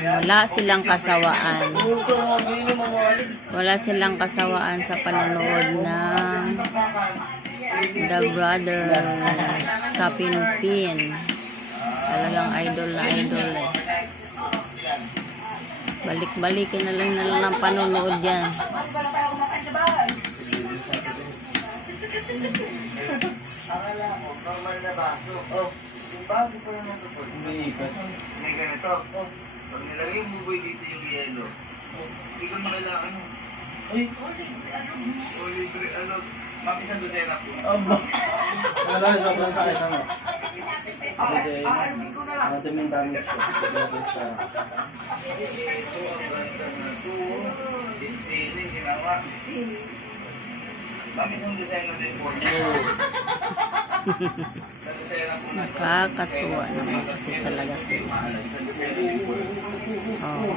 Wala silang kasawaan. Wala silang kasawaan sa panonood ng The Brothers Kapinpin. Talagang idol na idol eh. Balik-balikin na lang ng panonood yan. Normal na baso. Yung baso pa naman ito po. May ganito. Pag nilagay mo boy dito yung yelo, hindi ko makailangan mo. Libre, ma'am, isang dosena po. Sobrang sakit ano. Kasi, natin yung damage ko. Ito, ang ganda na ito. Spinning, ginawa. Ma'am, isang dosena din po. Nakakatuwa naman kasi talaga sila. Oh.